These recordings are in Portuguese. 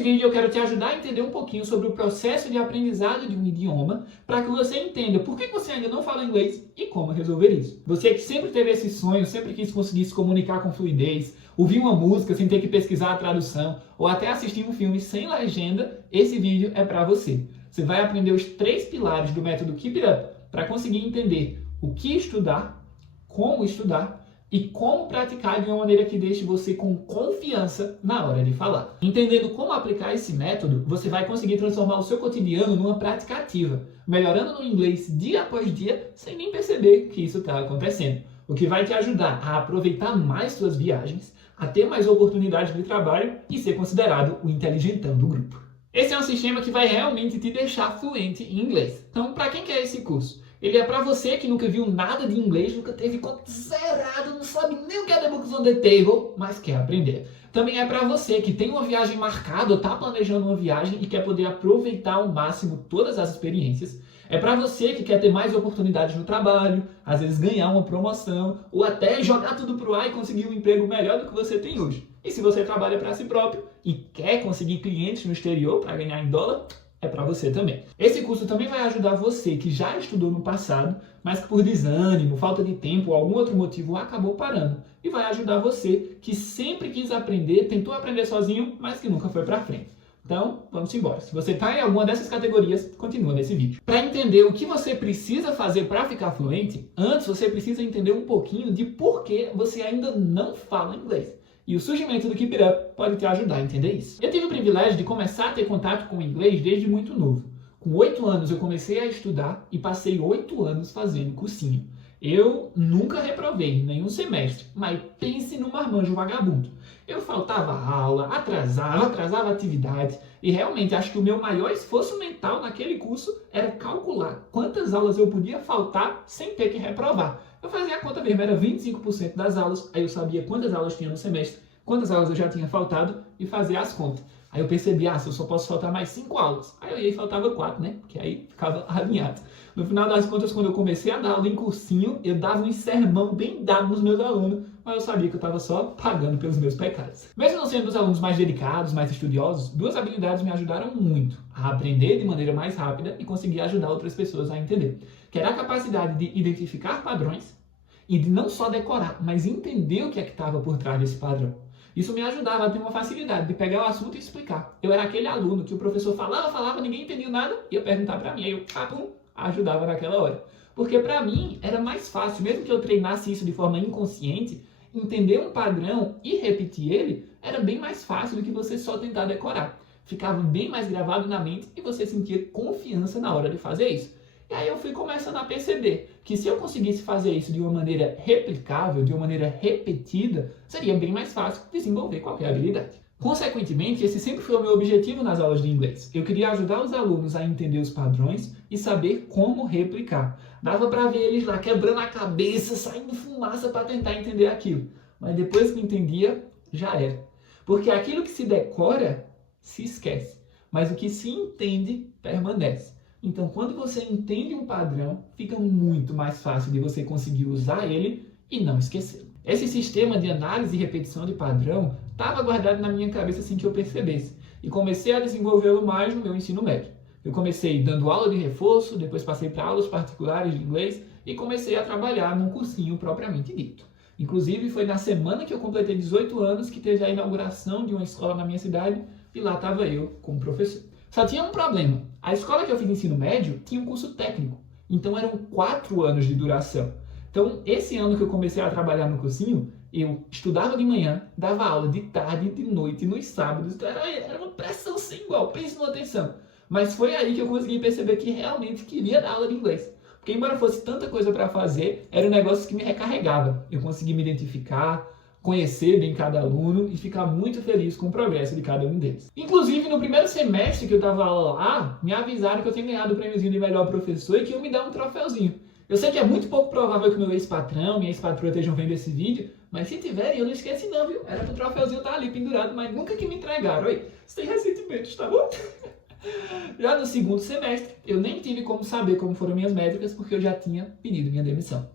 Nesse vídeo eu quero te ajudar a entender um pouquinho sobre o processo de aprendizado de um idioma para que você entenda por que você ainda não fala inglês e como resolver isso. Você que sempre teve esse sonho, sempre quis conseguir se comunicar com fluidez, ouvir uma música sem ter que pesquisar a tradução ou até assistir um filme sem legenda, esse vídeo é para você. Você vai aprender os 3 pilares do método Keep It Up para conseguir entender o que estudar, como estudar e como praticar de uma maneira que deixe você com confiança na hora de falar. Entendendo como aplicar esse método, você vai conseguir transformar o seu cotidiano numa prática ativa, melhorando no inglês dia após dia, sem nem perceber que isso está acontecendo. O que vai te ajudar a aproveitar mais suas viagens, a ter mais oportunidades de trabalho e ser considerado o inteligentão do grupo. Esse é um sistema que vai realmente te deixar fluente em inglês. Então, para quem quer esse curso? Ele é para você que nunca viu nada de inglês, nunca teve conta zerado, não sabe nem o que é The Books on the Table, mas quer aprender. Também é para você que tem uma viagem marcada ou está planejando uma viagem e quer poder aproveitar ao máximo todas as experiências. É para você que quer ter mais oportunidades no trabalho, às vezes ganhar uma promoção ou até jogar tudo pro ar e conseguir um emprego melhor do que você tem hoje. E se você trabalha para si próprio e quer conseguir clientes no exterior para ganhar em dólar, é para você também. Esse curso também vai ajudar você que já estudou no passado, mas que por desânimo, falta de tempo ou algum outro motivo acabou parando. E vai ajudar você que sempre quis aprender, tentou aprender sozinho, mas que nunca foi para frente. Então, vamos embora. Se você está em alguma dessas categorias, continua nesse vídeo. Para entender o que você precisa fazer para ficar fluente, antes você precisa entender um pouquinho de por que você ainda não fala inglês. E o surgimento do Keep It Up pode te ajudar a entender isso. Eu tive o privilégio de começar a ter contato com o inglês desde muito novo. Com 8 anos eu comecei a estudar e passei 8 anos fazendo cursinho. Eu nunca reprovei nenhum semestre, mas pense no marmanjo vagabundo. Eu faltava aula, atrasava atividades e realmente acho que o meu maior esforço mental naquele curso era calcular quantas aulas eu podia faltar sem ter que reprovar. Eu fazia a conta mesmo, era 25% das aulas, aí eu sabia quantas aulas tinha no semestre, quantas aulas eu já tinha faltado e fazia as contas. Aí eu percebi, se eu só posso faltar mais 5 aulas. Aí eu ia e faltava 4, né? Porque aí ficava alinhado. No final das contas, quando eu comecei a dar aula em cursinho, eu dava um sermão bem dado nos meus alunos, mas eu sabia que eu estava só pagando pelos meus pecados. Mesmo não sendo dos alunos mais dedicados, mais estudiosos, 2 habilidades me ajudaram muito a aprender de maneira mais rápida e conseguir ajudar outras pessoas a entender. Que era a capacidade de identificar padrões e de não só decorar, mas entender o que é que estava por trás desse padrão. Isso me ajudava a ter uma facilidade de pegar o assunto e explicar. Eu era aquele aluno que o professor falava, ninguém entendia nada, ia perguntar para mim, aí eu ajudava naquela hora. Porque para mim era mais fácil, mesmo que eu treinasse isso de forma inconsciente, entender um padrão e repetir ele era bem mais fácil do que você só tentar decorar. Ficava bem mais gravado na mente e você sentia confiança na hora de fazer isso. E aí eu fui começando a perceber que se eu conseguisse fazer isso de uma maneira replicável, de uma maneira repetida, seria bem mais fácil desenvolver qualquer habilidade. Consequentemente, esse sempre foi o meu objetivo nas aulas de inglês. Eu queria ajudar os alunos a entender os padrões e saber como replicar. Dava para ver eles lá quebrando a cabeça, saindo fumaça para tentar entender aquilo. Mas depois que entendia, já era. Porque aquilo que se decora, se esquece. Mas o que se entende, permanece. Então, quando você entende um padrão, fica muito mais fácil de você conseguir usar ele e não esquecê-lo. Esse sistema de análise e repetição de padrão estava guardado na minha cabeça sem que eu percebesse. E comecei a desenvolvê-lo mais no meu ensino médio. Eu comecei dando aula de reforço, depois passei para aulas particulares de inglês e comecei a trabalhar num cursinho propriamente dito. Inclusive, foi na semana que eu completei 18 anos que teve a inauguração de uma escola na minha cidade e lá estava eu como professor. Só tinha um problema. A escola que eu fiz ensino médio tinha um curso técnico. Então eram 4 anos de duração. Então esse ano que eu comecei a trabalhar no cursinho, eu estudava de manhã, dava aula de tarde, de noite, nos sábados. Então era uma pressão sem igual, pense numa atenção. Mas foi aí que eu consegui perceber que realmente queria dar aula de inglês. Porque embora fosse tanta coisa para fazer, era um negócio que me recarregava. Eu consegui me identificar, conhecer bem cada aluno e ficar muito feliz com o progresso de cada um deles. Inclusive, no primeiro semestre que eu dava aula lá, me avisaram que eu tinha ganhado o prêmiozinho de melhor professor e que iam me dar um troféuzinho. Eu sei que é muito pouco provável que o meu ex-patrão, minha ex-patroa estejam vendo esse vídeo, mas se tiverem, eu não esqueci não, viu? Era pro troféuzinho estar ali pendurado, mas nunca que me entregaram. Oi, sem ressentimentos, tá bom? Já no segundo semestre, eu nem tive como saber como foram minhas métricas, porque eu já tinha pedido minha demissão.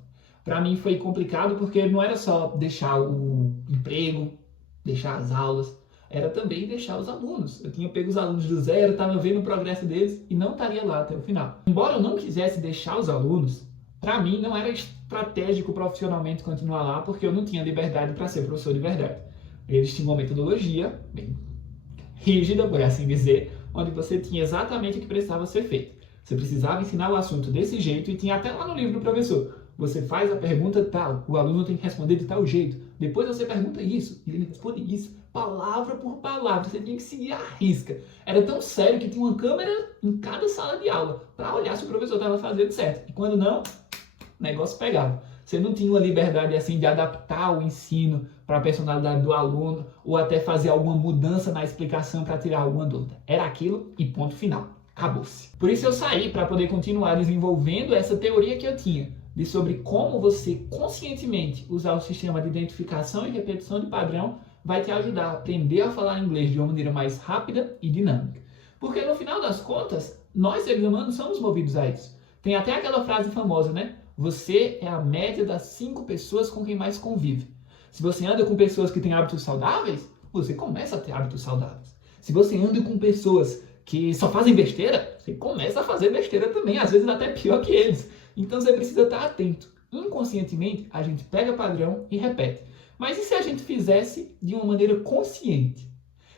Para mim foi complicado porque não era só deixar o emprego, deixar as aulas, era também deixar os alunos. Eu tinha pego os alunos do zero, estava vendo o progresso deles e não estaria lá até o final. Embora eu não quisesse deixar os alunos, para mim não era estratégico profissionalmente continuar lá, porque eu não tinha liberdade para ser professor de verdade. Eles tinham uma metodologia bem rígida, por assim dizer, onde você tinha exatamente o que precisava ser feito. Você precisava ensinar o assunto desse jeito e tinha até lá no livro do professor. Você faz a pergunta tal, o aluno tem que responder de tal jeito. Depois você pergunta isso e ele responde isso, palavra por palavra. Você tinha que seguir a risca. Era tão sério que tinha uma câmera em cada sala de aula para olhar se o professor estava fazendo certo. E quando não, o negócio pegava. Você não tinha uma liberdade assim de adaptar o ensino para a personalidade do aluno ou até fazer alguma mudança na explicação para tirar alguma dúvida. Era aquilo e ponto final. Acabou-se. Por isso eu saí para poder continuar desenvolvendo essa teoria que eu tinha de sobre como você conscientemente usar o sistema de identificação e repetição de padrão vai te ajudar a aprender a falar inglês de uma maneira mais rápida e dinâmica. Porque no final das contas, nós seres humanos somos movidos a isso. Tem até aquela frase famosa, né? Você é a média das 5 pessoas com quem mais convive. Se você anda com pessoas que têm hábitos saudáveis, você começa a ter hábitos saudáveis. Se você anda com pessoas que só fazem besteira, você começa a fazer besteira também, às vezes até pior que eles. Então você precisa estar atento. Inconscientemente, a gente pega padrão e repete. Mas e se a gente fizesse de uma maneira consciente?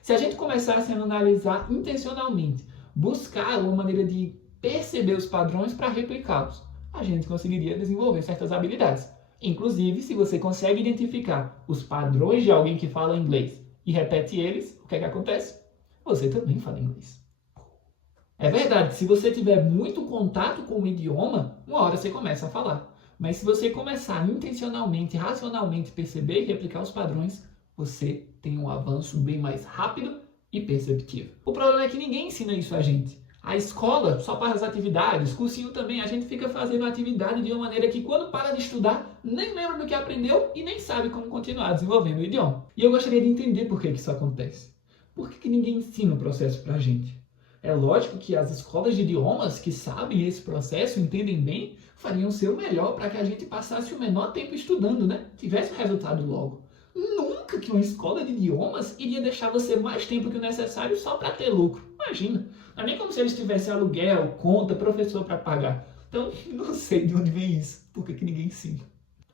Se a gente começasse a analisar intencionalmente, buscar uma maneira de perceber os padrões para replicá-los, a gente conseguiria desenvolver certas habilidades. Inclusive, se você consegue identificar os padrões de alguém que fala inglês e repete eles, o que é que acontece? Você também fala inglês. É verdade, se você tiver muito contato com o idioma, uma hora você começa a falar. Mas se você começar intencionalmente, racionalmente perceber e replicar os padrões, você tem um avanço bem mais rápido e perceptível. O problema é que ninguém ensina isso a gente. A escola só para as atividades, cursinho também, a gente fica fazendo atividade de uma maneira que quando para de estudar, nem lembra do que aprendeu e nem sabe como continuar desenvolvendo o idioma. E eu gostaria de entender por que isso acontece. Por que ninguém ensina o processo para a gente? É lógico que as escolas de idiomas que sabem esse processo, entendem bem, fariam o seu melhor para que a gente passasse o menor tempo estudando, né? Tivesse o resultado logo. Nunca que uma escola de idiomas iria deixar você mais tempo que o necessário só para ter lucro. Imagina. Não é nem como se eles tivessem aluguel, conta, professor para pagar. Então, não sei de onde vem isso. Por que ninguém ensina?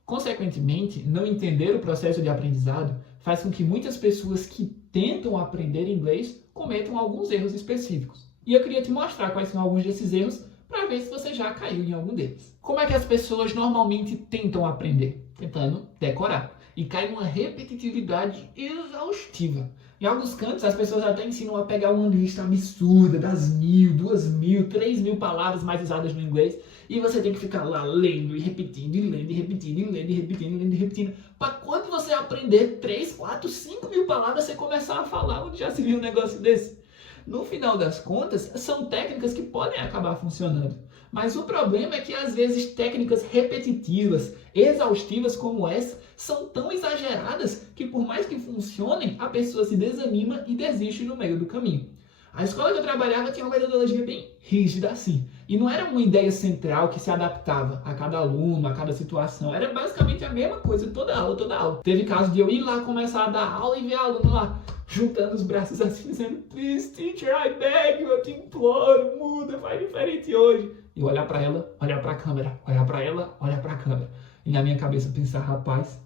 Consequentemente, não entender o processo de aprendizado faz com que muitas pessoas que tentam aprender inglês cometam alguns erros específicos. E eu queria te mostrar quais são alguns desses erros para ver se você já caiu em algum deles. Como é que as pessoas normalmente tentam aprender? Tentando decorar. E cai numa repetitividade exaustiva. Em alguns cantos, as pessoas até ensinam a pegar uma lista absurda das 1.000, 2.000, 3.000 palavras mais usadas no inglês e você tem que ficar lá lendo e repetindo, e lendo e repetindo, e lendo e repetindo, e lendo e repetindo. Para quando você aprender 3, 4, 5.000 palavras, você começar a falar. Onde já se viu um negócio desse? No final das contas, são técnicas que podem acabar funcionando. Mas o problema é que, às vezes, técnicas repetitivas, exaustivas como essa, são tão exageradas que, por mais que funcionem, a pessoa se desanima e desiste no meio do caminho. A escola que eu trabalhava tinha uma metodologia bem rígida assim. E não era uma ideia central que se adaptava a cada aluno, a cada situação. Era basicamente a mesma coisa, toda aula, toda aula. Teve caso de eu ir lá começar a dar aula e ver aluno lá juntando os braços assim, dizendo: "Please, teacher, I beg you, eu te imploro, muda, faz diferente hoje." E olhar para ela, olhar para a câmera, olhar para ela, olhar para a câmera. E na minha cabeça pensar: rapaz,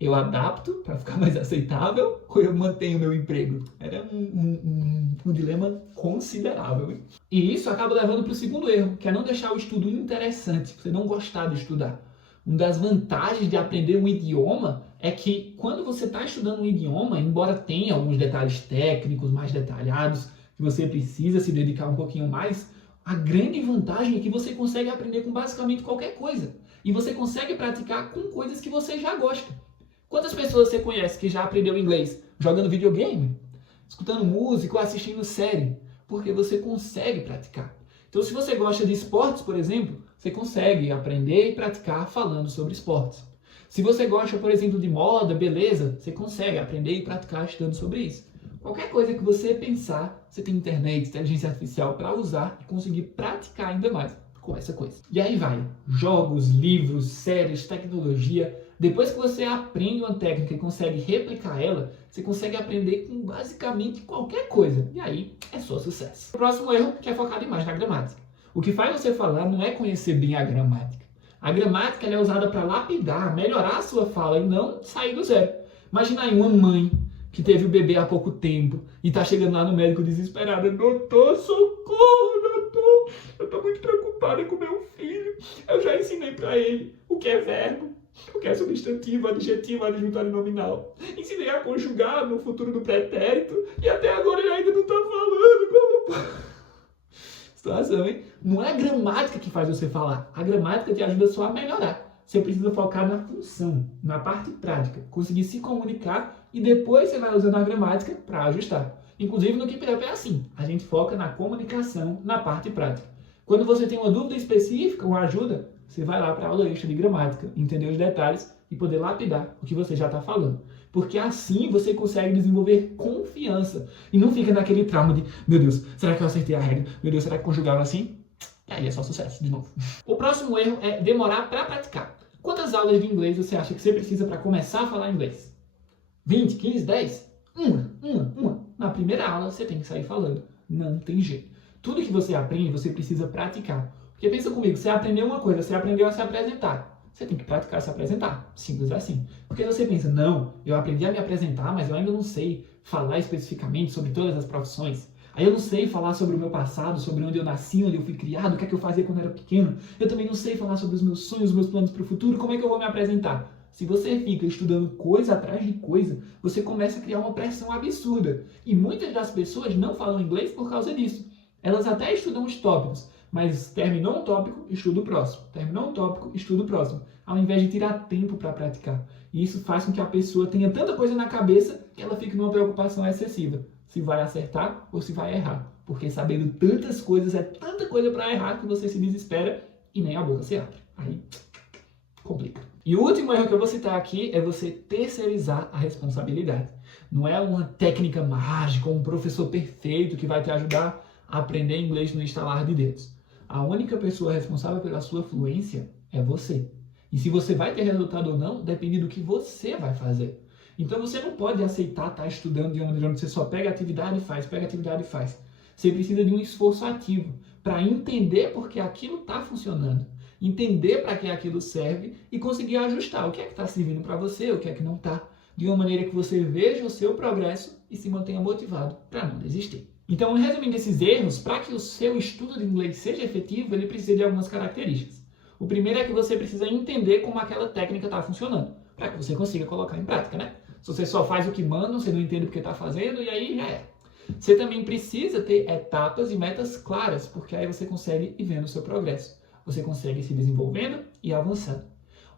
eu adapto para ficar mais aceitável ou eu mantenho meu emprego? Era um dilema considerável. Hein? E isso acaba levando para o segundo erro, que é não deixar o estudo interessante, você não gostar de estudar. Uma das vantagens de aprender um idioma é que quando você está estudando um idioma, embora tenha alguns detalhes técnicos mais detalhados, que você precisa se dedicar um pouquinho mais, a grande vantagem é que você consegue aprender com basicamente qualquer coisa. E você consegue praticar com coisas que você já gosta. Quantas pessoas você conhece que já aprendeu inglês jogando videogame, escutando música ou assistindo série? Porque você consegue praticar. Então, se você gosta de esportes, por exemplo, você consegue aprender e praticar falando sobre esportes. Se você gosta, por exemplo, de moda, beleza, você consegue aprender e praticar estudando sobre isso. Qualquer coisa que você pensar, você tem internet, inteligência artificial para usar e conseguir praticar ainda mais com essa coisa. E aí vai, jogos, livros, séries, tecnologia, Depois que você aprende uma técnica e consegue replicar ela, você consegue aprender com basicamente qualquer coisa. E aí é só sucesso. O próximo erro que é focado mais na gramática. O que faz você falar não é conhecer bem a gramática. A gramática ela é usada para lapidar, melhorar a sua fala e não sair do zero. Imagina aí uma mãe que teve o bebê há pouco tempo e está chegando lá no médico desesperada. Doutor, socorro, doutor. Eu estou muito preocupada com meu filho. Eu já ensinei para ele o que é verbo, o que é substantivo, adjetivo, adjuntório nominal. Ensinei a conjugar no futuro do pretérito e até agora ele ainda não está falando. Como... Situação, hein? Não é a gramática que faz você falar. A gramática te ajuda só a melhorar. Você precisa focar na função, na parte prática, conseguir se comunicar e depois você vai usando a gramática para ajustar. Inclusive no Keep It Up é assim, a gente foca na comunicação, na parte prática. Quando você tem uma dúvida específica ou ajuda, você vai lá para a aula extra de gramática, entender os detalhes e poder lapidar o que você já está falando. Porque assim você consegue desenvolver confiança e não fica naquele trauma de, meu Deus, será que eu acertei a regra? Meu Deus, será que conjugava assim? E aí é só sucesso, de novo. O próximo erro é demorar para praticar. Quantas aulas de inglês você acha que você precisa para começar a falar inglês? 20, 15, 10? Uma. Na primeira aula você tem que sair falando. Não tem jeito. Tudo que você aprende, você precisa praticar. Porque pensa comigo, você aprendeu uma coisa, você aprendeu a se apresentar. Você tem que praticar se apresentar. Simples assim. Porque você pensa, não, eu aprendi a me apresentar, mas eu ainda não sei falar especificamente sobre todas as profissões. Aí eu não sei falar sobre o meu passado, sobre onde eu nasci, onde eu fui criado, o que é que eu fazia quando eu era pequeno. Eu também não sei falar sobre os meus sonhos, os meus planos para o futuro, como é que eu vou me apresentar? Se você fica estudando coisa atrás de coisa, você começa a criar uma pressão absurda. E muitas das pessoas não falam inglês por causa disso. Elas até estudam os tópicos, mas terminou um tópico, estuda o próximo. Terminou um tópico, estuda o próximo. Ao invés de tirar tempo para praticar. E isso faz com que a pessoa tenha tanta coisa na cabeça que ela fique numa preocupação excessiva. Se vai acertar ou se vai errar. Porque sabendo tantas coisas, é tanta coisa para errar que você se desespera e nem a boca se abre. Aí complica. E o último erro que eu vou citar aqui é você terceirizar a responsabilidade. Não é uma técnica mágica, um professor perfeito que vai te ajudar a aprender inglês no estalar de dedos. A única pessoa responsável pela sua fluência é você. E se você vai ter resultado ou não, depende do que você vai fazer. Então você não pode aceitar estar estudando de uma maneira onde você só pega a atividade e faz, pega a atividade e faz. Você precisa de um esforço ativo para entender porque aquilo está funcionando. Entender para que aquilo serve e conseguir ajustar o que é que está servindo para você, o que é que não está. De uma maneira que você veja o seu progresso e se mantenha motivado para não desistir. Então, resumindo esses erros, para que o seu estudo de inglês seja efetivo, ele precisa de algumas características. O primeiro é que você precisa entender como aquela técnica está funcionando, para que você consiga colocar em prática, né? Se você só faz o que manda, você não entende o que está fazendo, e aí já é. Você também precisa ter etapas e metas claras, porque aí você consegue ir vendo o seu progresso. Você consegue ir se desenvolvendo e avançando.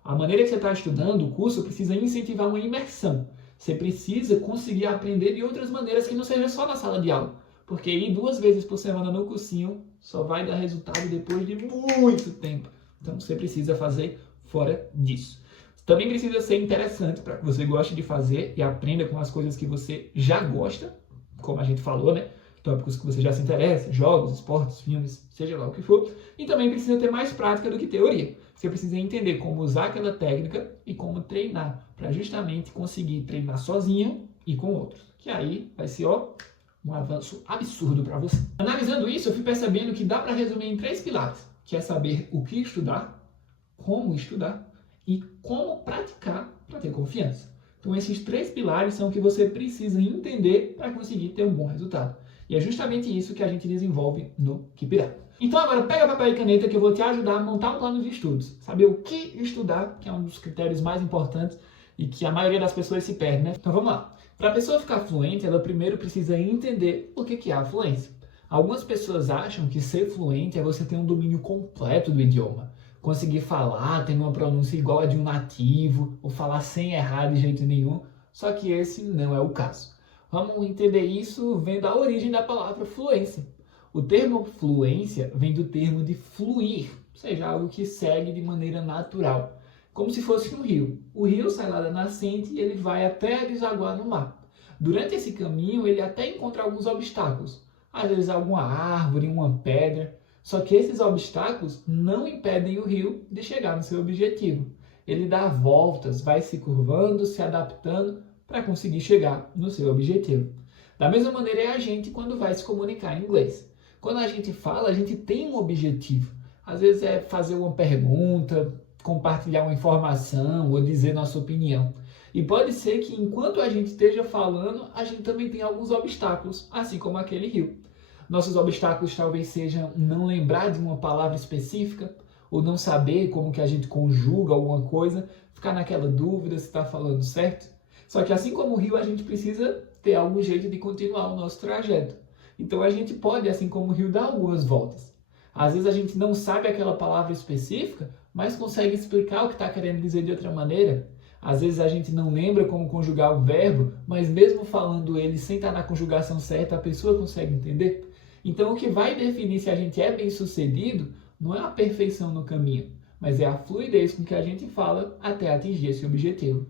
A maneira que você está estudando, o curso precisa incentivar uma imersão. Você precisa conseguir aprender de outras maneiras que não seja só na sala de aula. Porque ir 2 vezes por semana no cursinho só vai dar resultado depois de muito tempo. Então você precisa fazer fora disso. Também precisa ser interessante para que você goste de fazer e aprenda com as coisas que você já gosta, como a gente falou, né? Tópicos que você já se interessa, jogos, esportes, filmes, seja lá o que for. E também precisa ter mais prática do que teoria. Você precisa entender como usar aquela técnica e como treinar, para justamente conseguir treinar sozinho e com outros. Que aí vai ser, um avanço absurdo para você. Analisando isso, eu fui percebendo que dá para resumir em 3 pilares, que é saber o que estudar, como estudar e como praticar para ter confiança. Então esses 3 pilares são o que você precisa entender para conseguir ter um bom resultado. E é justamente isso que a gente desenvolve no Keep It Up. Então agora pega papel e caneta que eu vou te ajudar a montar um plano de estudos. Saber o que estudar, que é um dos critérios mais importantes e que a maioria das pessoas se perde, né? Então vamos lá. Para a pessoa ficar fluente, ela primeiro precisa entender o que é a fluência. Algumas pessoas acham que ser fluente é você ter um domínio completo do idioma. Conseguir falar, tendo uma pronúncia igual a de um nativo, ou falar sem errar de jeito nenhum. Só que esse não é o caso. Vamos entender isso vendo a origem da palavra fluência. O termo fluência vem do termo de fluir, ou seja, algo que segue de maneira natural. Como se fosse um rio. O rio sai lá da nascente e ele vai até desaguar no mar. Durante esse caminho, ele até encontra alguns obstáculos. Às vezes alguma árvore, uma pedra. Só que esses obstáculos não impedem o rio de chegar no seu objetivo. ele dá voltas, vai se curvando, se adaptando para conseguir chegar no seu objetivo. Da mesma maneira é a gente quando vai se comunicar em inglês. Quando a gente fala, a gente tem um objetivo. Às vezes é fazer uma pergunta, compartilhar uma informação ou dizer nossa opinião. E pode ser que enquanto a gente esteja falando, a gente também tem alguns obstáculos, assim como aquele rio. Nossos obstáculos talvez sejam não lembrar de uma palavra específica, ou não saber como que a gente conjuga alguma coisa, ficar naquela dúvida se está falando certo. Só que assim como o rio, a gente precisa ter algum jeito de continuar o nosso trajeto. Então a gente pode, assim como o rio, dar algumas voltas. Às vezes a gente não sabe aquela palavra específica, mas consegue explicar o que está querendo dizer de outra maneira. Às vezes a gente não lembra como conjugar o verbo, mas mesmo falando ele sem estar na conjugação certa, a pessoa consegue entender. Então o que vai definir se a gente é bem-sucedido não é a perfeição no caminho, mas é a fluidez com que a gente fala até atingir esse objetivo.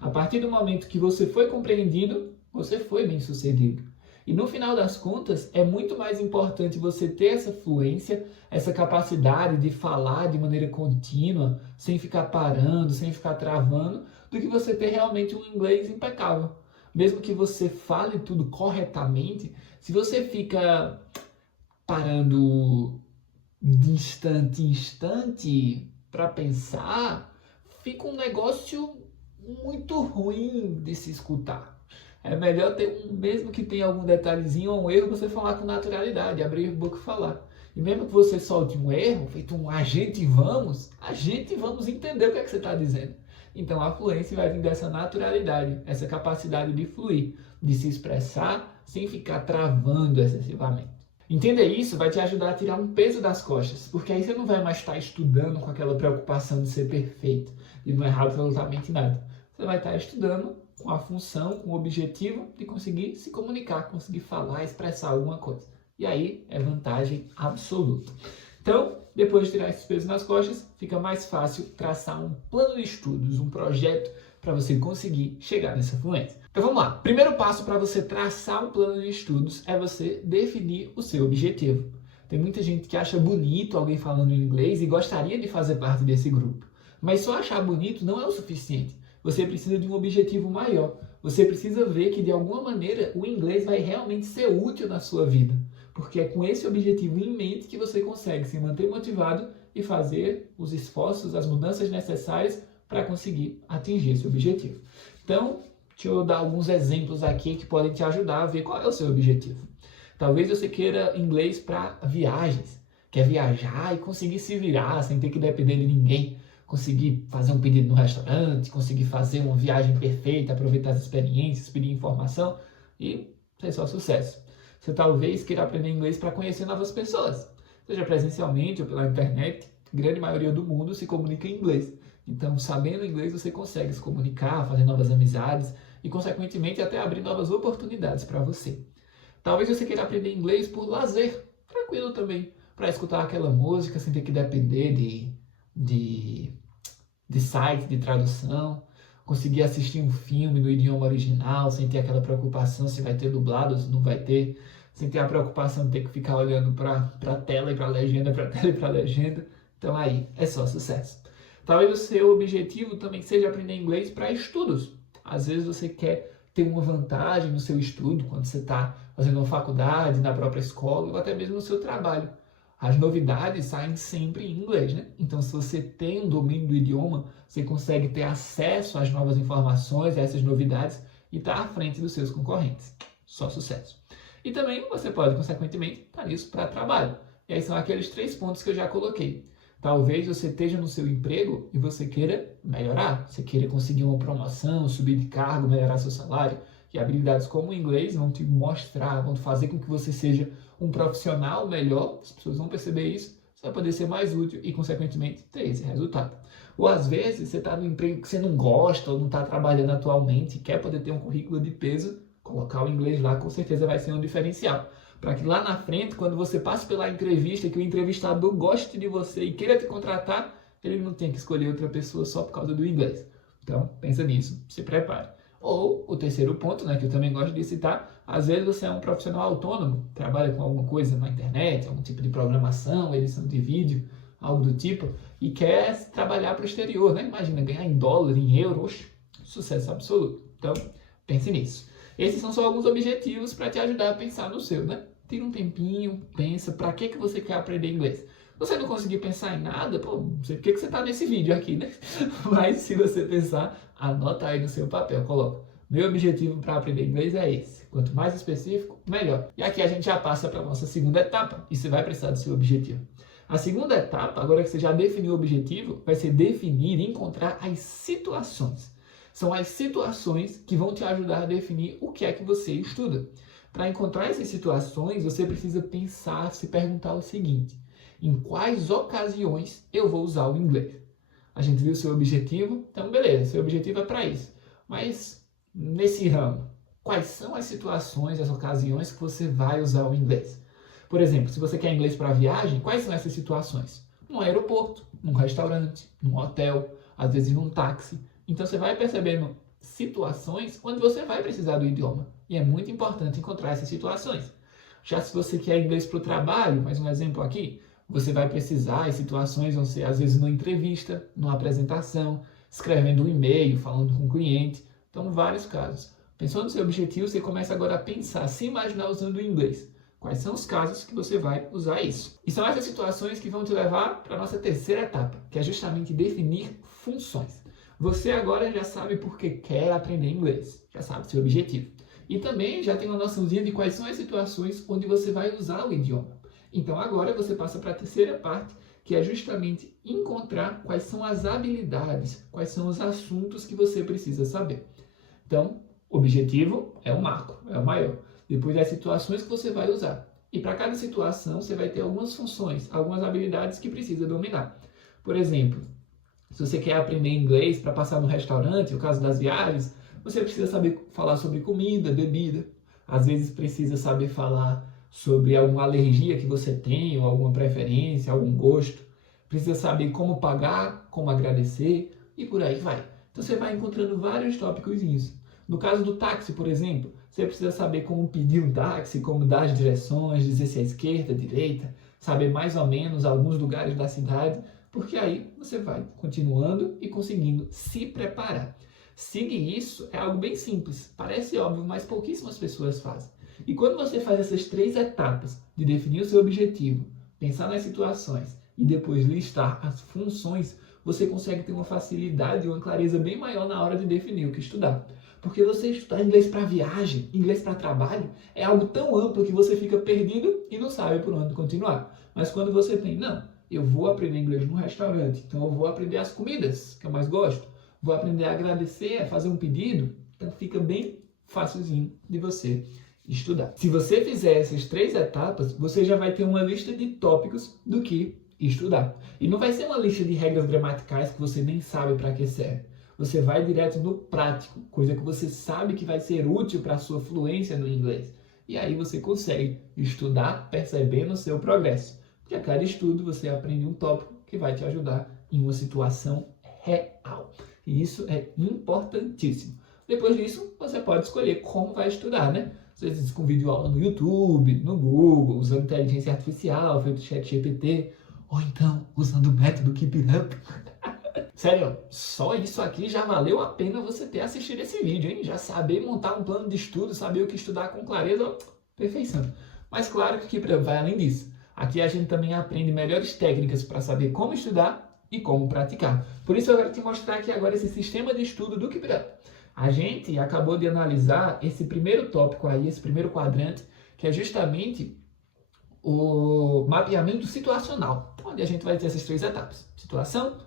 A partir do momento que você foi compreendido, você foi bem-sucedido. E no final das contas, é muito mais importante você ter essa fluência, essa capacidade de falar de maneira contínua, sem ficar parando, sem ficar travando, do que você ter realmente um inglês impecável. Mesmo que você fale tudo corretamente, se você fica parando de instante em instante para pensar, fica um negócio muito ruim de se escutar. É melhor ter mesmo que tenha algum detalhezinho ou um erro, você falar com naturalidade, abrir a boca e falar. E mesmo que você solte um erro, feito um a gente vamos entender o que é que você está dizendo. Então a fluência vai vir dessa naturalidade, essa capacidade de fluir, de se expressar sem ficar travando excessivamente. Entender isso vai te ajudar a tirar um peso das costas, porque aí você não vai mais estar estudando com aquela preocupação de ser perfeito e não errar absolutamente nada. Você vai estar estudando com a função, com o objetivo de conseguir se comunicar, conseguir falar, expressar alguma coisa. E aí é vantagem absoluta. Então, depois de tirar esses pesos nas costas, fica mais fácil traçar um plano de estudos, um projeto para você conseguir chegar nessa fluência. Então vamos lá. Primeiro passo para você traçar um plano de estudos é você definir o seu objetivo. Tem muita gente que acha bonito alguém falando inglês e gostaria de fazer parte desse grupo. Mas só achar bonito não é o suficiente. Você precisa de um objetivo maior. Você precisa ver que, de alguma maneira, o inglês vai realmente ser útil na sua vida. Porque é com esse objetivo em mente que você consegue se manter motivado e fazer os esforços, as mudanças necessárias para conseguir atingir esse objetivo. Então, deixa eu dar alguns exemplos aqui que podem te ajudar a ver qual é o seu objetivo. Talvez você queira inglês para viagens. Quer viajar e conseguir se virar sem ter que depender de ninguém. Conseguir fazer um pedido no restaurante, conseguir fazer uma viagem perfeita, aproveitar as experiências, pedir informação e ser só sucesso. Você talvez queira aprender inglês para conhecer novas pessoas, seja presencialmente ou pela internet. A grande maioria do mundo se comunica em inglês. Então, sabendo inglês, você consegue se comunicar, fazer novas amizades e, consequentemente, até abrir novas oportunidades para você. Talvez você queira aprender inglês por lazer, tranquilo também, para escutar aquela música sem ter que depender de site de tradução, conseguir assistir um filme no idioma original sem ter aquela preocupação se vai ter dublado ou se não vai ter, sem ter a preocupação de ter que ficar olhando para a tela e para a legenda, para a tela e para a legenda. Então aí é só sucesso. Talvez o seu objetivo também seja aprender inglês para estudos. Às vezes você quer ter uma vantagem no seu estudo, quando você está fazendo uma faculdade, na própria escola ou até mesmo no seu trabalho. As novidades saem sempre em inglês, né? Então, se você tem um domínio do idioma, você consegue ter acesso às novas informações, a essas novidades e estar à frente dos seus concorrentes. Só sucesso. E também você pode, consequentemente, estar nisso para trabalho. E aí são aqueles 3 pontos que eu já coloquei. Talvez você esteja no seu emprego e você queira melhorar. Você queira conseguir uma promoção, subir de cargo, melhorar seu salário. E habilidades como o inglês vão te mostrar, vão fazer com que você seja um profissional melhor, as pessoas vão perceber isso, você vai poder ser mais útil e, consequentemente, ter esse resultado. Ou, às vezes, você está no emprego que você não gosta ou não está trabalhando atualmente e quer poder ter um currículo de peso, colocar o inglês lá com certeza vai ser um diferencial. Para que lá na frente, quando você passe pela entrevista, que o entrevistador goste de você e queira te contratar, ele não tenha que escolher outra pessoa só por causa do inglês. Então, pensa nisso, se prepare. Ou o terceiro ponto, né, que eu também gosto de citar, às vezes você é um profissional autônomo, trabalha com alguma coisa na internet, algum tipo de programação, edição de vídeo, algo do tipo, e quer trabalhar para o exterior, né? Imagina, ganhar em dólar, em euros, sucesso absoluto. Então, pense nisso. Esses são só alguns objetivos para te ajudar a pensar no seu, né? Tira um tempinho, pensa, para que você quer aprender inglês? Se você não conseguir pensar em nada, pô, não sei por que você está nesse vídeo aqui, né? Mas se você pensar, anota aí no seu papel, coloca. Meu objetivo para aprender inglês é esse. Quanto mais específico, melhor. E aqui a gente já passa para a nossa segunda etapa, e você vai precisar do seu objetivo. A segunda etapa, agora que você já definiu o objetivo, vai ser definir e encontrar as situações. São as situações que vão te ajudar a definir o que é que você estuda. Para encontrar essas situações, você precisa pensar, se perguntar o seguinte: em quais ocasiões eu vou usar o inglês? A gente viu o seu objetivo, então beleza, seu objetivo é para isso. Mas nesse ramo, quais são as situações, as ocasiões que você vai usar o inglês? Por exemplo, se você quer inglês para viagem, quais são essas situações? Num aeroporto, num restaurante, num hotel, às vezes num táxi. Então você vai percebendo situações onde você vai precisar do idioma. E é muito importante encontrar essas situações. Já se você quer inglês para o trabalho, mais um exemplo aqui, você vai precisar, as situações vão ser às vezes numa entrevista, numa apresentação, escrevendo um e-mail, falando com o cliente. Então, vários casos. Pensando no seu objetivo, você começa agora a pensar, se imaginar usando o inglês. Quais são os casos que você vai usar isso? E são essas situações que vão te levar para a nossa terceira etapa, que é justamente definir funções. Você agora já sabe por que quer aprender inglês, já sabe seu objetivo. E também já tem uma noçãozinha de quais são as situações onde você vai usar o idioma. Então agora você passa para a terceira parte, que é justamente encontrar quais são as habilidades, quais são os assuntos que você precisa saber. Então, objetivo é o macro, é o maior. Depois as situações que você vai usar. E para cada situação você vai ter algumas funções, algumas habilidades que precisa dominar. Por exemplo, se você quer aprender inglês para passar no restaurante, no caso das viagens, você precisa saber falar sobre comida, bebida. Às vezes precisa saber falar sobre alguma alergia que você tem, ou alguma preferência, algum gosto. Precisa saber como pagar, como agradecer e por aí vai. Então você vai encontrando vários tópicos nisso. No caso do táxi, por exemplo, você precisa saber como pedir um táxi, como dar as direções, dizer se é esquerda, direita, saber mais ou menos alguns lugares da cidade, porque aí você vai continuando e conseguindo se preparar. Seguir isso é algo bem simples, parece óbvio, mas pouquíssimas pessoas fazem. E quando você faz essas 3 etapas de definir o seu objetivo, pensar nas situações e depois listar as funções, você consegue ter uma facilidade e uma clareza bem maior na hora de definir o que estudar. Porque você estudar inglês para viagem, inglês para trabalho, é algo tão amplo que você fica perdido e não sabe por onde continuar. Mas quando você tem, não, eu vou aprender inglês num restaurante, então eu vou aprender as comidas que eu mais gosto, vou aprender a agradecer, a fazer um pedido, então fica bem facilzinho de você estudar. Se você fizer essas 3 etapas, você já vai ter uma lista de tópicos do que estudar. E não vai ser uma lista de regras gramaticais que você nem sabe para que serve. Você vai direto no prático, coisa que você sabe que vai ser útil para a sua fluência no inglês. E aí você consegue estudar percebendo o seu progresso. Porque a cada estudo você aprende um tópico que vai te ajudar em uma situação real. E isso é importantíssimo. Depois disso, você pode escolher como vai estudar, né? Às vezes com vídeo aula no YouTube, no Google, usando inteligência artificial, feito ChatGPT, ou então usando o método Keep It Up. Sério, só isso aqui já valeu a pena você ter assistido esse vídeo, hein? Já saber montar um plano de estudo, saber o que estudar com clareza, ó, perfeição. Mas claro que o Keep It Up vai além disso. Aqui a gente também aprende melhores técnicas para saber como estudar e como praticar. Por isso eu quero te mostrar aqui agora esse sistema de estudo do Keep It Up. A gente acabou de analisar esse primeiro tópico aí, esse primeiro quadrante, que é justamente o mapeamento situacional, onde a gente vai ter essas 3 etapas. Situação,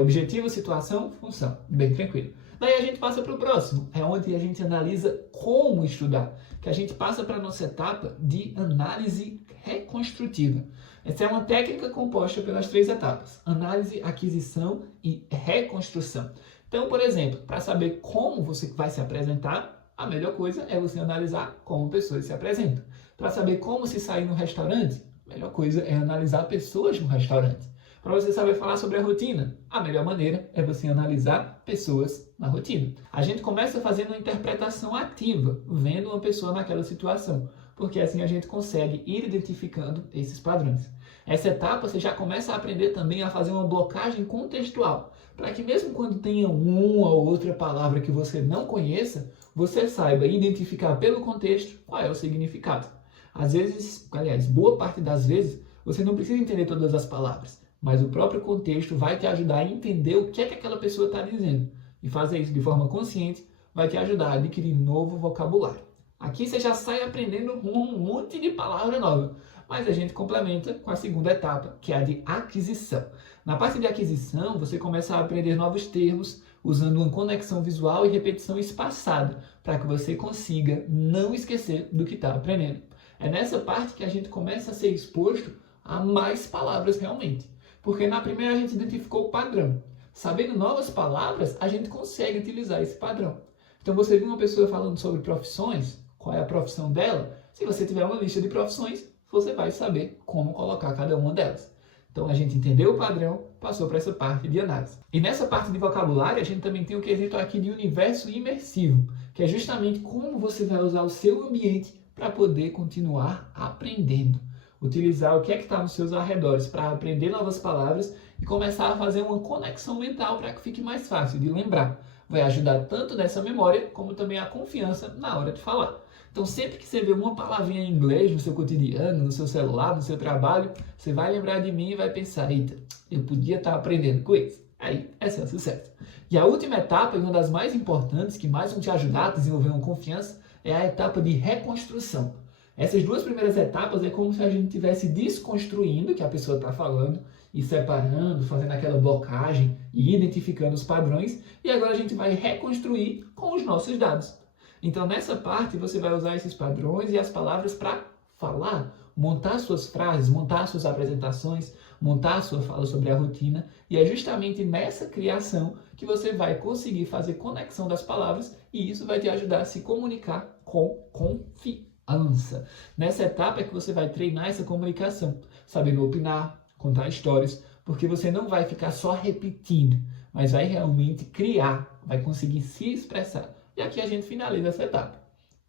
objetivo, situação, função. Bem tranquilo. Daí a gente passa para o próximo, é onde a gente analisa como estudar, que a gente passa para a nossa etapa de análise reconstrutiva. Essa é uma técnica composta pelas 3 etapas, análise, aquisição e reconstrução. Então, por exemplo, para saber como você vai se apresentar, a melhor coisa é você analisar como pessoas se apresentam. Para saber como se sair no restaurante, a melhor coisa é analisar pessoas no restaurante. Para você saber falar sobre a rotina, a melhor maneira é você analisar pessoas na rotina. A gente começa fazendo uma interpretação ativa, vendo uma pessoa naquela situação. porque assim a gente consegue ir identificando esses padrões. Essa etapa você já começa a aprender também a fazer uma blocagem contextual, para que mesmo quando tenha uma ou outra palavra que você não conheça, você saiba identificar pelo contexto qual é o significado. Às vezes, aliás, boa parte das vezes, você não precisa entender todas as palavras, mas o próprio contexto vai te ajudar a entender o que é que aquela pessoa está dizendo. E fazer isso de forma consciente vai te ajudar a adquirir novo vocabulário. Aqui você já sai aprendendo um monte de palavra nova, mas a gente complementa com a segunda etapa, que é a de aquisição. Na parte de aquisição, você começa a aprender novos termos, usando uma conexão visual e repetição espaçada, para que você consiga não esquecer do que está aprendendo. É nessa parte que a gente começa a ser exposto a mais palavras realmente. Porque na primeira a gente identificou o padrão. Sabendo novas palavras, a gente consegue utilizar esse padrão. Então você viu uma pessoa falando sobre profissões, qual é a profissão dela? Se você tiver uma lista de profissões, você vai saber como colocar cada uma delas. Então a gente entendeu o padrão, passou para essa parte de análise. E nessa parte de vocabulário, a gente também tem o quesito aqui de universo imersivo, que é justamente como você vai usar o seu ambiente para poder continuar aprendendo. Utilizar o que é que está nos seus arredores para aprender novas palavras e começar a fazer uma conexão mental para que fique mais fácil de lembrar. Vai ajudar tanto nessa memória, como também a confiança na hora de falar. Então, sempre que você vê uma palavrinha em inglês no seu cotidiano, no seu celular, no seu trabalho, você vai lembrar de mim e vai pensar, eita, eu podia estar aprendendo com isso. Aí, esse é o sucesso. E a última etapa, e uma das mais importantes, que mais vão te ajudar a desenvolver uma confiança, é a etapa de reconstrução. Essas duas primeiras etapas é como se a gente estivesse desconstruindo o que a pessoa está falando e separando, fazendo aquela blocagem e identificando os padrões. E agora a gente vai reconstruir com os nossos dados. Então, nessa parte, você vai usar esses padrões e as palavras para falar, montar suas frases, montar suas apresentações, montar a sua fala sobre a rotina. E é justamente nessa criação que você vai conseguir fazer conexão das palavras e isso vai te ajudar a se comunicar com confiança. Nessa etapa é que você vai treinar essa comunicação, sabendo opinar, contar histórias, porque você não vai ficar só repetindo, mas vai realmente criar, vai conseguir se expressar. E aqui a gente finaliza essa etapa.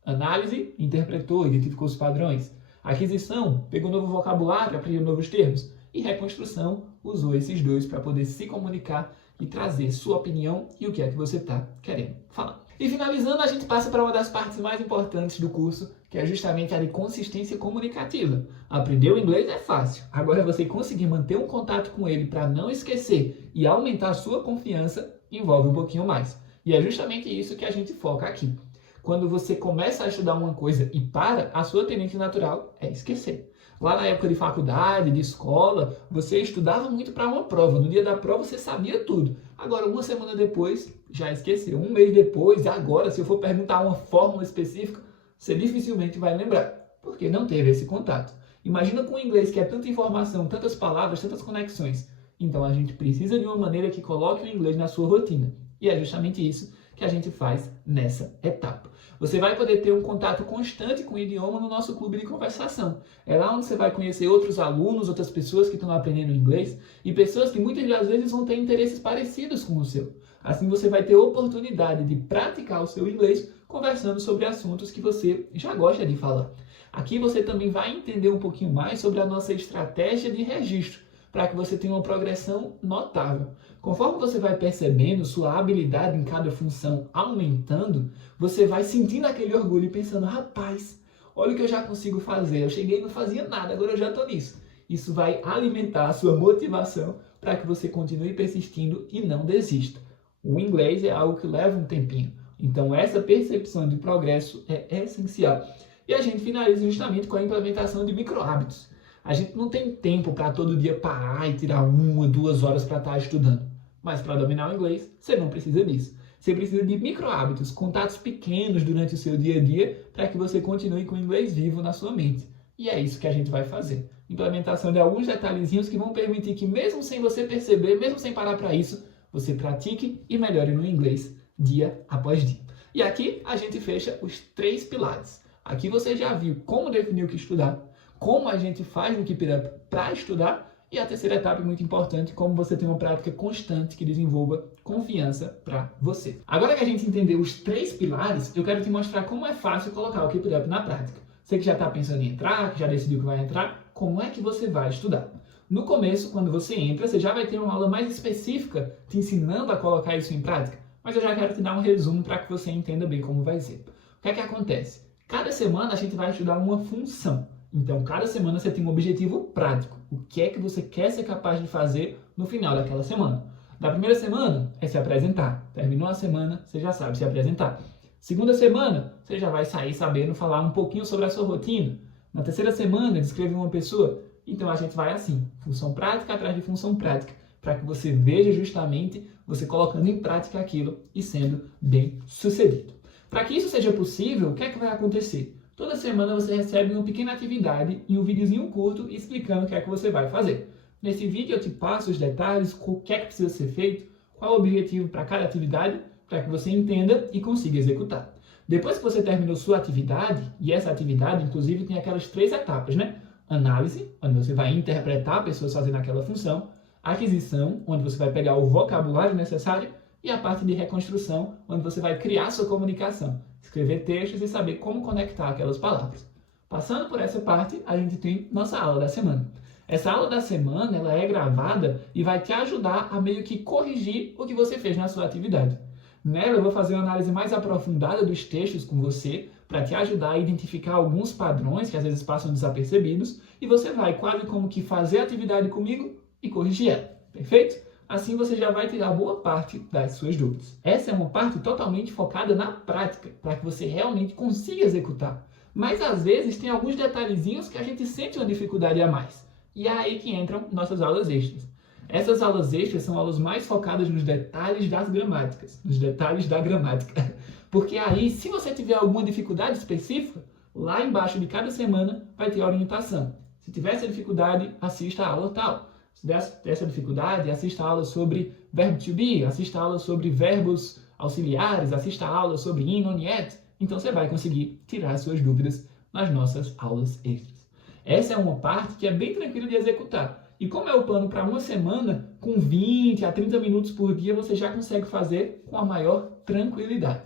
Análise, interpretou, identificou os padrões. Aquisição, pegou novo vocabulário, aprendeu novos termos. E reconstrução, usou esses dois para poder se comunicar e trazer sua opinião e o que é que você está querendo falar. E finalizando, a gente passa para uma das partes mais importantes do curso, que é justamente a de consistência comunicativa. Aprender o inglês é fácil. Agora você conseguir manter um contato com ele para não esquecer e aumentar a sua confiança, envolve um pouquinho mais. E é justamente isso que a gente foca aqui. Quando você começa a estudar uma coisa e para, a sua tendência natural é esquecer. Lá na época de faculdade, de escola, você estudava muito para uma prova. No dia da prova você sabia tudo. Agora, uma semana depois, já esqueceu. Um mês depois, agora, se eu for perguntar uma fórmula específica, você dificilmente vai lembrar, porque não teve esse contato. Imagina com o inglês, que é tanta informação, tantas palavras, tantas conexões. Então, a gente precisa de uma maneira que coloque o inglês na sua rotina. E é justamente isso que a gente faz nessa etapa. Você vai poder ter um contato constante com o idioma no nosso clube de conversação. É lá onde você vai conhecer outros alunos, outras pessoas que estão aprendendo inglês e pessoas que muitas das vezes vão ter interesses parecidos com o seu. Assim você vai ter oportunidade de praticar o seu inglês conversando sobre assuntos que você já gosta de falar. Aqui você também vai entender um pouquinho mais sobre a nossa estratégia de registro, para que você tenha uma progressão notável. Conforme você vai percebendo sua habilidade em cada função aumentando, você vai sentindo aquele orgulho e pensando, rapaz, olha o que eu já consigo fazer, eu cheguei e não fazia nada, agora eu já estou nisso. Isso vai alimentar a sua motivação para que você continue persistindo e não desista. O inglês é algo que leva um tempinho, então essa percepção de progresso é essencial. E a gente finaliza justamente com a implementação de micro-hábitos. A gente não tem tempo para todo dia parar e tirar 1, 2 horas para estar estudando. Mas para dominar o inglês, você não precisa disso. Você precisa de micro-hábitos, contatos pequenos durante o seu dia a dia, para que você continue com o inglês vivo na sua mente. E é isso que a gente vai fazer. Implementação de alguns detalhezinhos que vão permitir que, mesmo sem você perceber, mesmo sem parar para isso, você pratique e melhore no inglês dia após dia. E aqui a gente fecha os 3 pilares. Aqui você já viu como definir o que estudar, como a gente faz no Keep It Up para estudar, e a terceira etapa é muito importante, como você tem uma prática constante que desenvolva confiança para você. Agora que a gente entendeu os 3 pilares, eu quero te mostrar como é fácil colocar o Keep It Up na prática. Você que já está pensando em entrar, que já decidiu que vai entrar, como é que você vai estudar? No começo, quando você entra, você já vai ter uma aula mais específica te ensinando a colocar isso em prática, mas eu já quero te dar um resumo para que você entenda bem como vai ser. O que é que acontece? Cada semana a gente vai estudar uma função. Então, cada semana você tem um objetivo prático. O que é que você quer ser capaz de fazer no final daquela semana? Da primeira semana é se apresentar. Terminou a semana, você já sabe se apresentar. Segunda semana, você já vai sair sabendo falar um pouquinho sobre a sua rotina. Na terceira semana, descrever uma pessoa. Então, a gente vai assim, função prática atrás de função prática, para que você veja justamente você colocando em prática aquilo e sendo bem sucedido. Para que isso seja possível, o que é que vai acontecer? Toda semana você recebe uma pequena atividade e um videozinho curto explicando o que é que você vai fazer. Nesse vídeo eu te passo os detalhes, o que é que precisa ser feito, qual é o objetivo para cada atividade, para que você entenda e consiga executar. Depois que você terminou sua atividade, e essa atividade inclusive tem aquelas 3 etapas, né? Análise, onde você vai interpretar pessoas fazendo aquela função, aquisição, onde você vai pegar o vocabulário necessário, e a parte de reconstrução, onde você vai criar sua comunicação, escrever textos e saber como conectar aquelas palavras. Passando por essa parte, a gente tem nossa aula da semana. Essa aula da semana, ela é gravada e vai te ajudar a meio que corrigir o que você fez na sua atividade. Nela eu vou fazer uma análise mais aprofundada dos textos com você, para te ajudar a identificar alguns padrões que às vezes passam desapercebidos, e você vai quase como que fazer a atividade comigo e corrigir ela. Perfeito? Assim você já vai tirar boa parte das suas dúvidas. Essa é uma parte totalmente focada na prática, para que você realmente consiga executar. Mas às vezes tem alguns detalhezinhos que a gente sente uma dificuldade a mais. E é aí que entram nossas aulas extras. Essas aulas extras são aulas mais focadas nos detalhes das gramáticas, nos detalhes da gramática. Porque aí, se você tiver alguma dificuldade específica, lá embaixo de cada semana vai ter orientação. Se tiver essa dificuldade, assista a aula tal. Se tiver essa dificuldade, assista a aula sobre verbo to be, assista a aula sobre verbos auxiliares, assista a aula sobre in, on, yet. Então você vai conseguir tirar suas dúvidas nas nossas aulas extras. Essa é uma parte que é bem tranquila de executar. E como é o plano para uma semana, com 20 a 30 minutos por dia, você já consegue fazer com a maior tranquilidade.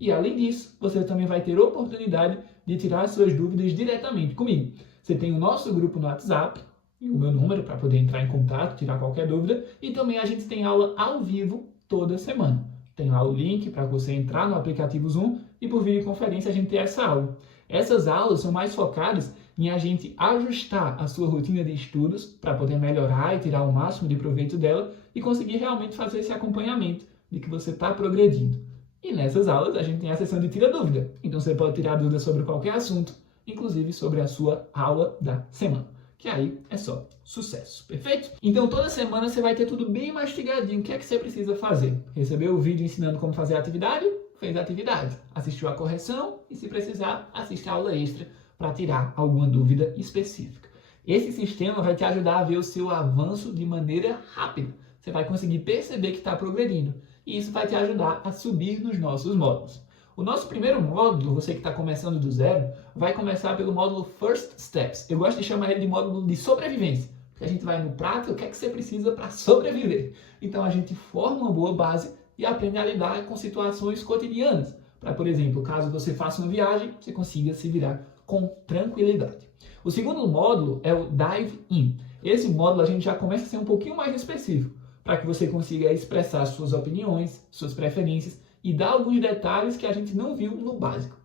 E além disso, você também vai ter oportunidade de tirar suas dúvidas diretamente comigo. Você tem o nosso grupo no WhatsApp, e o meu número para poder entrar em contato, tirar qualquer dúvida, e também a gente tem aula ao vivo toda semana. Tem lá o link para você entrar no aplicativo Zoom e por videoconferência a gente tem essa aula. Essas aulas são mais focadas em a gente ajustar a sua rotina de estudos para poder melhorar e tirar o máximo de proveito dela e conseguir realmente fazer esse acompanhamento de que você está progredindo. E nessas aulas a gente tem a sessão de tira dúvida. Então você pode tirar dúvidas sobre qualquer assunto, inclusive sobre a sua aula da semana. Que aí é só sucesso, perfeito? Então toda semana você vai ter tudo bem mastigadinho. O que é que você precisa fazer? Recebeu o vídeo ensinando como fazer a atividade? Fez a atividade. Assistiu a correção e, se precisar, assiste a aula extra para tirar alguma dúvida específica. Esse sistema vai te ajudar a ver o seu avanço de maneira rápida. Você vai conseguir perceber que está progredindo. E isso vai te ajudar a subir nos nossos módulos. O nosso primeiro módulo, você que está começando do zero, vai começar pelo módulo First Steps. Eu gosto de chamar ele de módulo de sobrevivência, porque a gente vai no prato, o que é que você precisa para sobreviver. Então a gente forma uma boa base e aprende a lidar com situações cotidianas, para, por exemplo, caso você faça uma viagem, você consiga se virar com tranquilidade. O segundo módulo é o Dive In. Esse módulo a gente já começa a ser um pouquinho mais específico, para que você consiga expressar suas opiniões, suas preferências e dar alguns detalhes que a gente não viu no básico.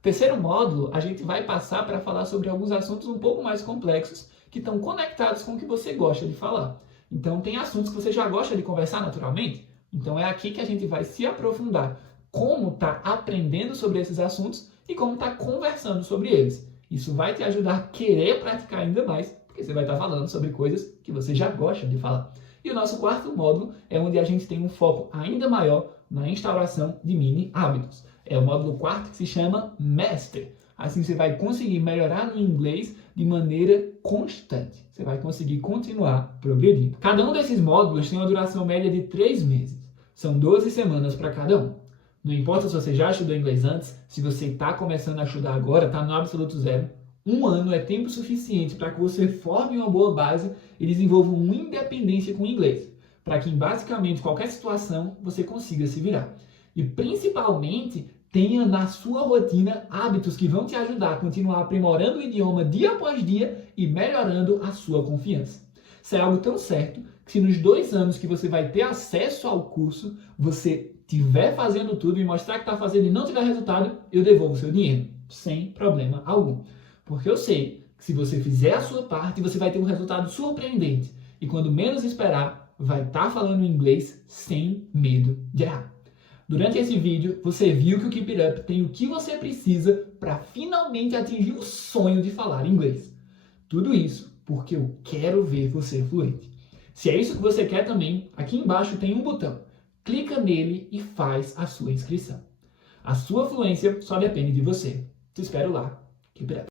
Terceiro módulo, a gente vai passar para falar sobre alguns assuntos um pouco mais complexos que estão conectados com o que você gosta de falar. Então, tem assuntos que você já gosta de conversar naturalmente. Então, é aqui que a gente vai se aprofundar como está aprendendo sobre esses assuntos e como está conversando sobre eles. Isso vai te ajudar a querer praticar ainda mais, porque você vai estar falando sobre coisas que você já gosta de falar. E o nosso quarto módulo é onde a gente tem um foco ainda maior na instauração de mini hábitos. É o módulo quarto que se chama Master. Assim você vai conseguir melhorar no inglês de maneira constante. Você vai conseguir continuar progredindo. Cada um desses módulos tem uma duração média de 3 meses. São 12 semanas para cada um. Não importa se você já estudou inglês antes, se você está começando a estudar agora, está no absoluto zero. 1 ano é tempo suficiente para que você forme uma boa base e desenvolva uma independência com o inglês, para que em basicamente qualquer situação você consiga se virar. E principalmente Tenha na sua rotina hábitos que vão te ajudar a continuar aprimorando o idioma dia após dia e melhorando a sua confiança. Isso é algo tão certo que se nos 2 anos que você vai ter acesso ao curso, você estiver fazendo tudo e mostrar que está fazendo e não tiver resultado, eu devolvo o seu dinheiro, sem problema algum. Porque eu sei que se você fizer a sua parte, você vai ter um resultado surpreendente. E quando menos esperar, vai estar falando inglês sem medo de errar. Durante esse vídeo, você viu que o Keep It Up tem o que você precisa para finalmente atingir o sonho de falar inglês. Tudo isso porque eu quero ver você fluente. Se é isso que você quer também, aqui embaixo tem um botão. Clica nele e faz a sua inscrição. A sua fluência só depende de você. Te espero lá. Keep It Up.